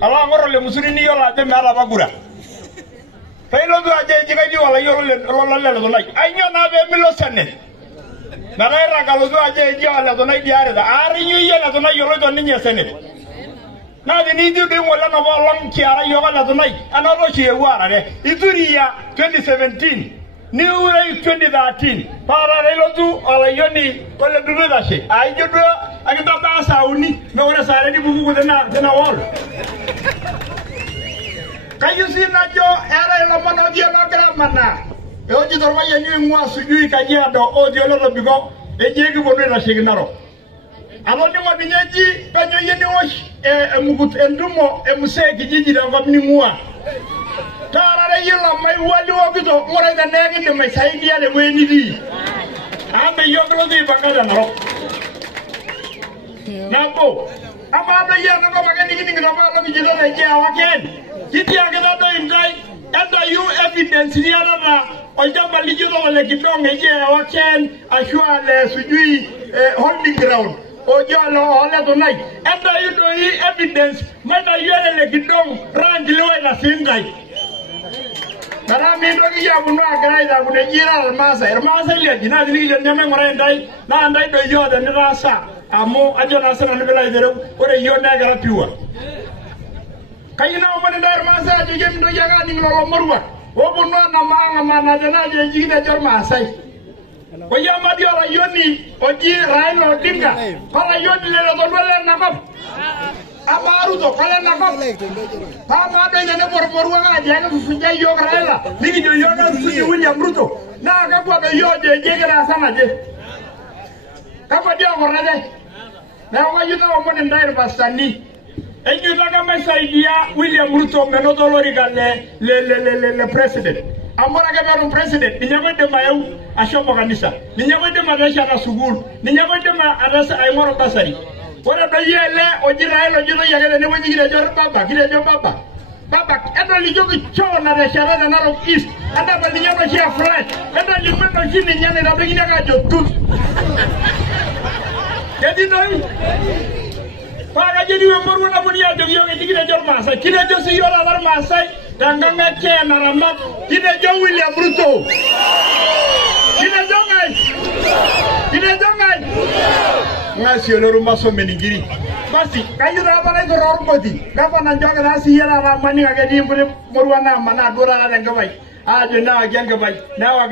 ala ngoro le musurini yola de mala bagura paylo do aje jiga di wala yoro le lo do lay ay ñona be milo sanne na lay ragalo do aje ji wala do nay diare da ari ñu yela do nay yoro do ni ñe sanne na de ni du de wala no bolon ki ara yo wala do nay ana ro ci e wara de ituriya 2017 ni ure 2013 para relo du ala yoni wala du da she ay jodo ak da ba sauni no wala sare di bugu dana wol kayu sina jo era la mano dia na gramana e oji dorma yeni ngwa sujui kanya do o dio lo bigo e jegi bonu na signaro alo ni mo dinyeji penyo yeni wash e mugut endumo e museki jiji da ngam ni ngwa tarare yilla mai wali wogito ngora da negi de mai saidi ale weni di ambe yoglo di bangada naro nabo ama da yena ko magani ni ngiro ba lo jilo le je awaken kiti agada do indai enda you evidence ni ara o jamba lijudo le kidonge je awaken ashua le sujui holding ground o jalo ole to nai enda you do evidence manda yele le kidong rangi le la singai Nara mi do ya bunu agrai da bunu jira almasa le jina ni je nyame ngora ndai na ndai do yo da ni rasa amo ajo na sana ni bela jere ore yo na gara piwa kayina o mane dar masa je jem do yaga ni lolo morwa o bunu na manga mana de na je jide jor masai o ya ma dio la yoni o ji raino dinga para yoni le do le na ko amaru to kala na ko pa ma do ne bor wa je ga fu je yo raila ni jo yo na su William Ruto na ga ko do yo je ga sana je ka ko dio ko rade na wa yu na mo ndai bastani e ju daga mesaidia William Ruto me no dolori galle le president amora ga no president ni nyama de mayu ashomo kanisa ni nyama de madasha na sugul ni nyama de ma adasa ay moro basari wala do yele o jira elo jiro yagale ne woni gire jor baba gire jor baba edo li jogi chona de sharada na ro east ada ba ni nyama chia fresh edo li mendo chini nyane da bigi ga jotus jadi noi para jadi we moru na buni ya jogi yogi gire jor masa kire jo si yola dar masai danganga che na ramat kire jo William Ruto kire jongai ngasi loro maso meningiri basi kayu da bala do rorbodi gaba na joga na si yala na mani ga di mbure morwana mana dora na ngabai a jo na ga ngabai na wa